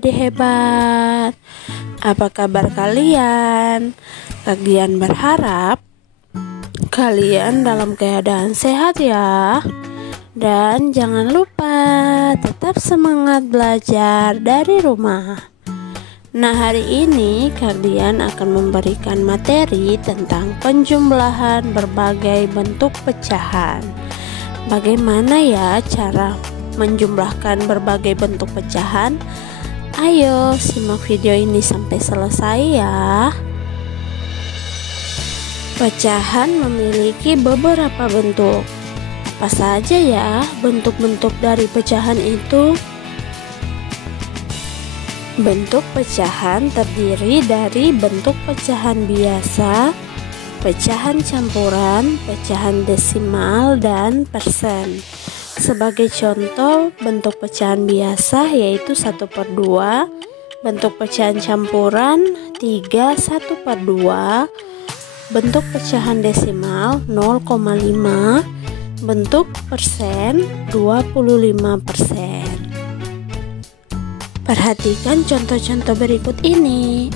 adik-adik hebat. Apa kabar kalian? Kalian berharap kalian dalam keadaan sehat ya. Dan jangan lupa tetap semangat belajar dari rumah. Nah, hari ini kalian akan memberikan materi tentang penjumlahan berbagai bentuk pecahan. Bagaimana ya cara menjumlahkan berbagai bentuk pecahan? Ayo simak video ini sampai selesai ya. Pecahan memiliki beberapa bentuk. Apa saja ya bentuk-bentuk dari pecahan itu? Bentuk pecahan terdiri dari bentuk pecahan biasa, pecahan campuran, pecahan desimal, dan persen. Sebagai contoh, bentuk pecahan biasa yaitu 1/2, bentuk pecahan campuran 3 1/2, bentuk pecahan desimal 0,5, bentuk persen 25%. Perhatikan contoh-contoh berikut ini.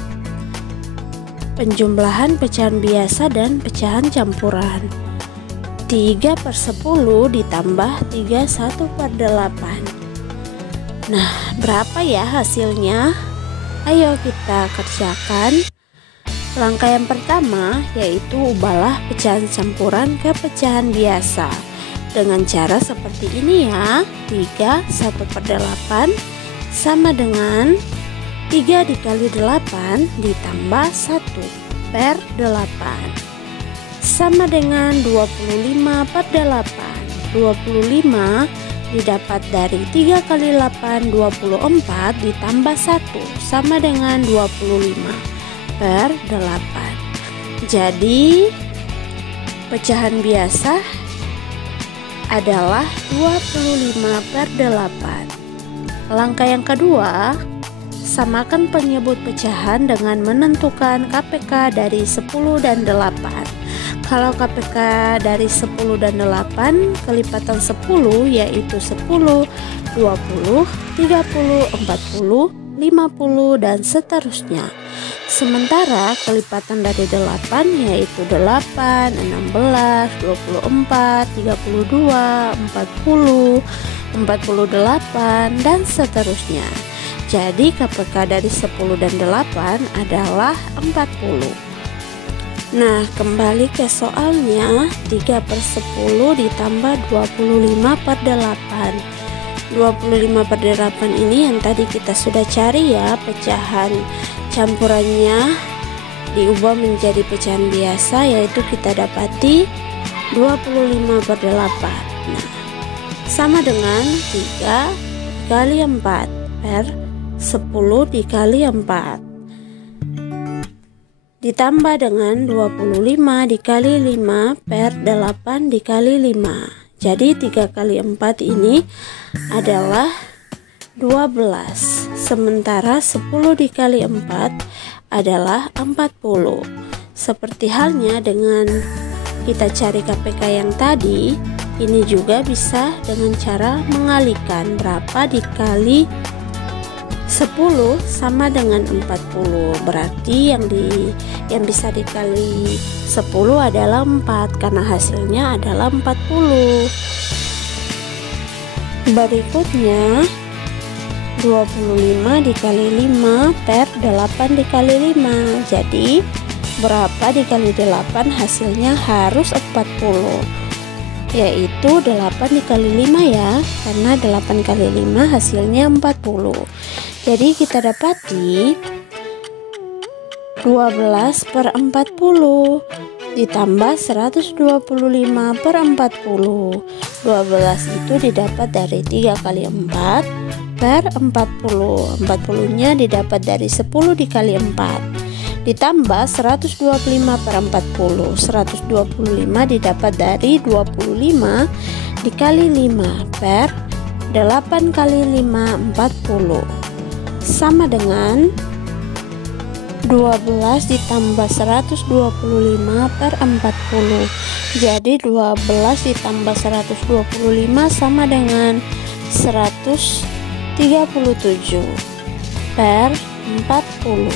Penjumlahan pecahan biasa dan pecahan campuran. 3/10 ditambah 3 1/8. Nah, berapa ya hasilnya? Ayo kita kerjakan. Langkah yang pertama yaitu ubahlah pecahan campuran ke pecahan biasa dengan cara seperti ini ya. 3 1/8 sama dengan 3 dikali 8 ditambah 1/8 sama dengan 25/8. 25 didapat dari 3 kali 8 24 ditambah 1 sama dengan 25/8. Jadi pecahan biasa adalah 25/8. Langkah yang kedua, samakan penyebut pecahan dengan menentukan KPK dari 10 dan 8. Kalau KPK dari 10 dan 8, kelipatan 10 yaitu 10, 20, 30, 40, 50, dan seterusnya. Sementara kelipatan dari 8 yaitu 8, 16, 24, 32, 40, 48, dan seterusnya. Jadi KPK dari 10 dan 8 adalah 40. Nah, kembali ke soalnya. 3/10 ditambah 25/8. 25/8 ini yang tadi kita sudah cari ya. Pecahan campurannya diubah menjadi pecahan biasa, yaitu kita dapati 25/8. Nah, sama dengan 3 kali 4 per 10 dikali 4 ditambah dengan 25 dikali 5 per 8 dikali 5. Jadi 3 kali 4 ini adalah 12. Sementara 10 dikali 4 adalah 40. Seperti halnya dengan kita cari KPK yang tadi, ini juga bisa dengan cara mengalihkan. Berapa dikali 10 sama dengan 40. Berarti yang bisa dikali 10 adalah 4 karena hasilnya adalah 40. Berikutnya 25 dikali 5 per 8 dikali 5. Jadi berapa dikali 8? Hasilnya harus 40. Yaitu 8 dikali 5 ya, karena 8 kali 5 hasilnya 40. Jadi kita dapati 12/40 ditambah 125/40. 12 itu didapat dari 3 kali 4 per 40. 40-nya didapat dari 10 dikali 4 ditambah 125/40. 125 didapat dari 25 dikali 5 per 8 kali 5 40 sama dengan 12 ditambah 125/40. Jadi 12 ditambah 125 sama dengan 137. per 40.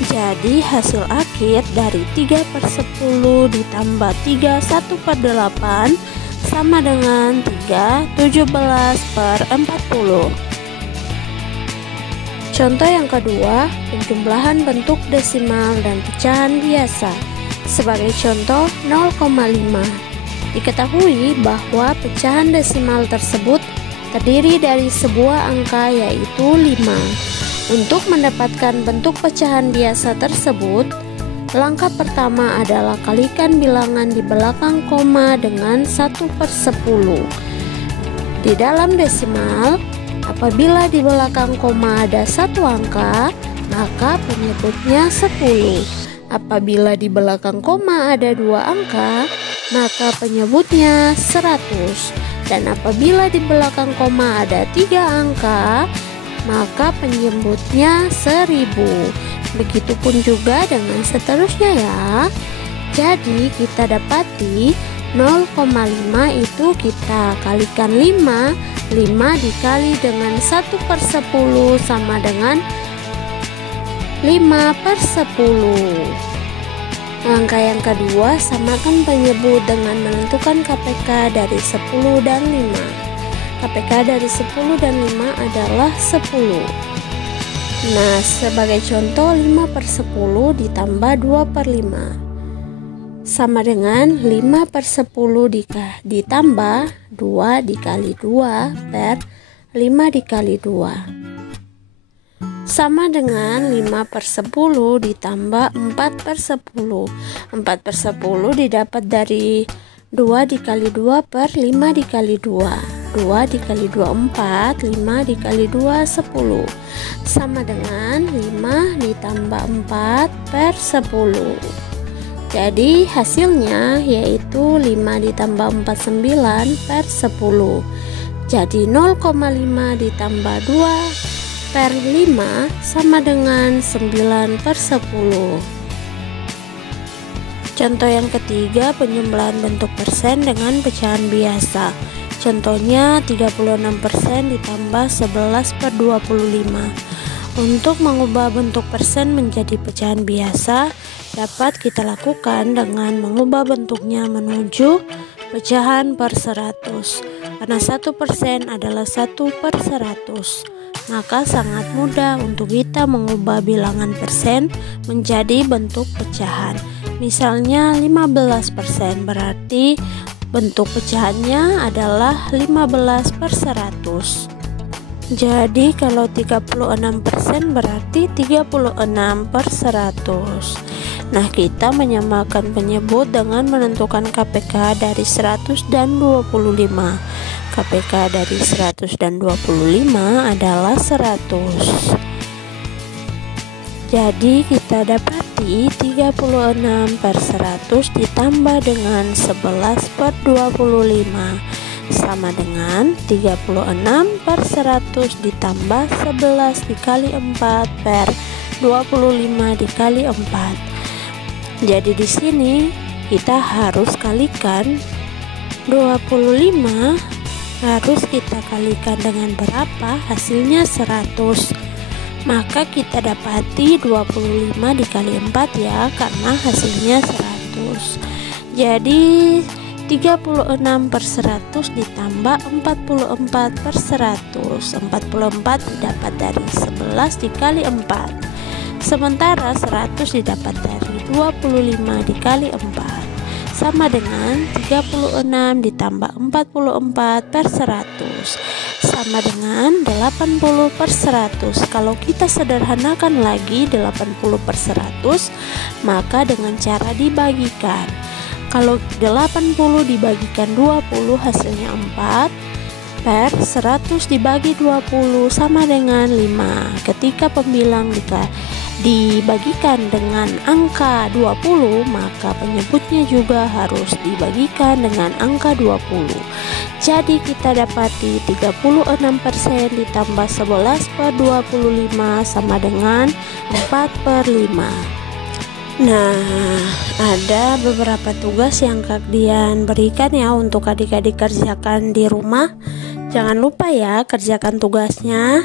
Jadi hasil akhir dari 3/10 ditambah 3 1/8 sama dengan 3 17/40. Contoh yang kedua, penjumlahan bentuk desimal dan pecahan biasa. Sebagai contoh 0,5. Diketahui bahwa pecahan desimal tersebut terdiri dari sebuah angka yaitu 5. Untuk mendapatkan bentuk pecahan biasa tersebut, langkah pertama adalah kalikan bilangan di belakang koma dengan 1/10. Di dalam desimal, apabila di belakang koma ada satu angka, maka penyebutnya 10. Apabila di belakang koma ada 2 angka, maka penyebutnya 100. Dan apabila di belakang koma ada 3 angka, maka penyebutnya 1000. Begitupun juga dengan seterusnya ya. Jadi kita dapati 0,5 itu kita kalikan 5. 5 dikali dengan 1/10 sama dengan 5/10. Langkah yang kedua, samakan penyebut dengan menentukan KPK dari 10 dan 5. KPK dari 10 dan 5 adalah 10. Nah, sebagai contoh 5/10 ditambah 2/5 sama dengan 5/10 ditambah 2 dikali 2 per 5 dikali 2 sama dengan 5/10 ditambah 4/10. 4/10 didapat dari 2 dikali 2 per 5 dikali 2. 2 dikali 2 4, 5 dikali 2 10 sama dengan 5 ditambah 4 per 10. Jadi hasilnya yaitu 5 ditambah 4 9 per 10. Jadi 0,5 ditambah 2 per 5 sama dengan 9/10. Contoh yang ketiga, penjumlahan bentuk persen dengan pecahan biasa. Contohnya 36% ditambah 11/25. Untuk mengubah bentuk persen menjadi pecahan biasa dapat kita lakukan dengan mengubah bentuknya menuju pecahan per 100. Karena 1% adalah 1/100. Maka sangat mudah untuk kita mengubah bilangan persen menjadi bentuk pecahan. Misalnya 15% berarti bentuk pecahannya adalah 15/100. Jadi kalau 36% berarti 36/100. Nah, kita menyamakan penyebut dengan menentukan KPK dari 100 dan 25. KPK dari 100 dan 25 adalah 100. Jadi kita dapati 36/100 ditambah dengan 11/25 sama dengan 36/100 ditambah 11 dikali 4 per 25 dikali 4. Jadi di sini kita harus kalikan 25 harus kita kalikan dengan berapa? Hasilnya 100. Maka kita dapati 25 dikali 4 ya, karena hasilnya 100. Jadi 36/100 ditambah 44/100. 44 didapat dari 11 dikali 4. Sementara 100 didapat dari 25 dikali 4 sama dengan 36 ditambah 44/100 sama dengan 80/100. Kalau kita sederhanakan lagi 80/100, maka dengan cara dibagikan. Kalau 80 dibagikan 20 hasilnya 4 per 100 dibagi 20 sama dengan 5. Ketika pembilang dibagikan dengan angka 20, maka penyebutnya juga harus dibagikan dengan angka 20. Jadi kita dapati 36% ditambah 11/25 sama dengan 4/5. Nah, ada beberapa tugas yang kalian berikan ya untuk adik-adik kerjakan di rumah. Jangan lupa ya kerjakan tugasnya.